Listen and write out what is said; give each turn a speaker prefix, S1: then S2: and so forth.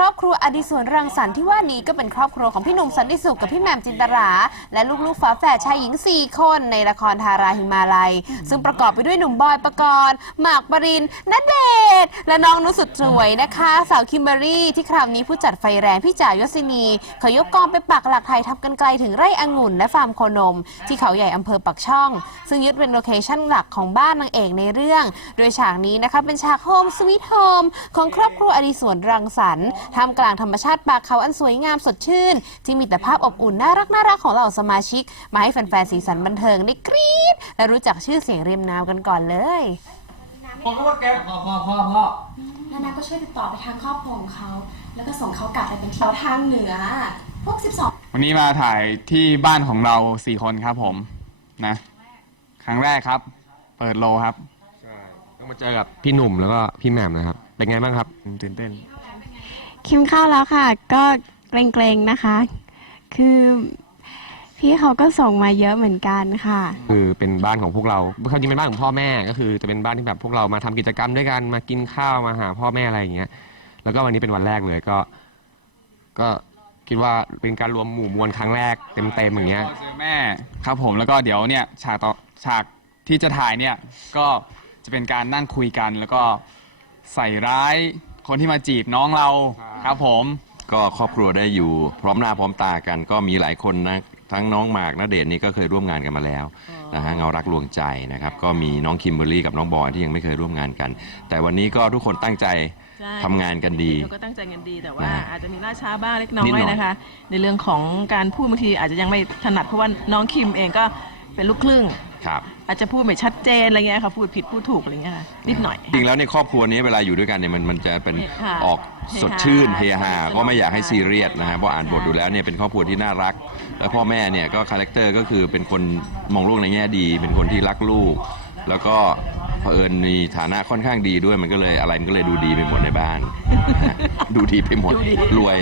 S1: ครอบครัวอดิสวนรังสรรค์ที่ว่านี้ก็เป็นครอบครัวของพี่หนุ่มสันติสุขกับพี่แหม่มจินตรา และลูกๆฝาแฝดชายหญิง 4 คนในละครทาราหิมาลัย ซึ่งประกอบไปด้วยหนุ่มบอยปกรณ์หมากปรินณเดชน์และน้องนุชสุดสวยนะคะ สาวคิมเบอรี่ที่คราวนี้ผู้จัดไฟแรงพี่จ่ายศินีเขายกกองไปปักหลักไทยทำกันไกลถึงไร่องุ่นและฟาร์มโคนม ที่เขาใหญ่อำเภอปักช่อง ซึ่งยึดเป็นโลเคชั่นหลักของบ้านนางเอกในเรื่อง โดยฉากนี้นะคะเป็นฉากโฮมสวีทโฮมของครอบครัวอดีสวนรังสรรค์ท่ามกลางธรรมชาติป่าเขาอันสวยงามสดชื่น ที่มีแต่ภาพอบอุ่นน่ารักน่ารักของเหล่าสมาชิก มาให้แฟนๆสีสันบันเทิงได้กรี๊ดและรู้จักชื่อเสียงเรียมนาวกันก่อนเลย
S2: ผมก็ว่าแกพ่อพ่อพ่อพ่อ
S3: แล้วนาก็ช่วยติดต่อไปทางครอบครัวของเขา แล้วก็ส่งเขากลับไปเป็นที่ทางเหนือ พวก 12
S2: วันนี้มาถ่ายที่บ้านของเราสี่คนครับผมนะ ครั้งแรกครับ เปิดโลครับ
S4: ใช่ ต้องมาเจอกับพี่หนุ่มแล้วก็พี่แหม่มนะครับ เป็นไงบ้างครับ
S2: ตื่นเต้น
S5: คิมเข้าแล้วค่ะ ก็เกรงๆนะคะ คือพี่เขาก็ส่งมาเยอะเหมือนกันค่ะ
S4: คือเป็นบ้านของพวกเราความจริงเป็นบ้านของพ่อแม่ก็คือจะเป็นบ้านที่แบบพวกเรามาทำกิจกรรมด้วยกันมากินข้าวมาหาพ่อแม่อะไรอย่างเงี้ย แล้วก็วันนี้เป็นวันแรกเลยก็ ก็คิดว่าเป็นการรวมหมู่มวลครั้งแรกเต็มๆอย่างเงี้ย
S2: พ่อเจอแม่ครับผมแล้วก็เดี๋ยวเนี่ยฉากต่อฉากที่จะถ่ายเนี่ยก็จะเป็นการนั่งคุยกัน แล้วก็ใส่ร้าย คนที่มาจีบน้องเราครับผม
S6: ก็ครอบครัวได้อยู่พร้อมหน้าพร้อมตากันก็มีหลายคนนะทั้งน้องหมากนเดชน์นี่ก็เคยร่วมงานกันมาแล้วนะฮะเงารักลวงใจนะครับก็มีน้องคิมเบอรรี่กับน้องบอยที่ยังไม่เคยร่วมงานกัน แต่วันนี้ก็ทุกคนตั้งใจ
S7: ใช่
S6: ทำงานกันดี
S7: เราก็ตั้งใจกันดีแต่ว่า
S6: นะฮะ
S7: อาจจะมีล่าช้าบ้างเล็กน้อ
S6: นิดหน่
S7: ย
S6: อย
S7: นะคะ ในเรื่องของการพูดบางทีอาจจะยังไม่ถนัดเพราะว่าน้องคิมเองก็ เป็นลูกครึ่ง
S6: ครับ
S7: อาจจะพูดไม่ชัดเจนอะไรเงี้ยค่ะพูดผิดพูดถูกอะไรเงี้ยค่ะนิดหน่อย
S6: จริงแล้วในครอบครัวนี้เวลาอยู่ด้วยกันเนี่ยมันมันจะเป็น
S7: เฮฮา
S6: ออกสดชื่น
S7: เฮ
S6: เฮ
S7: ฮา
S6: ฮา
S7: สนุก
S6: ก็ไม่อยากให้ซีเรียสนะฮะเพราะอ่านบทดูแล้วเนี่ยเป็นครอบครัวที่น่ารัก แล้วพ่อแม่เนี่ยก็คาแรคเตอร์ก็คือเป็นคนมองโลกในแง่ดี เป็นคนที่รักลูก แล้วก็เผอิญมีฐานะค่อนข้างดีด้วยมันก็เลยอะไรมันก็เลยดูดีไปหมดในบ้านนะฮะดูดีไปหมด
S7: ดูดี
S6: รวย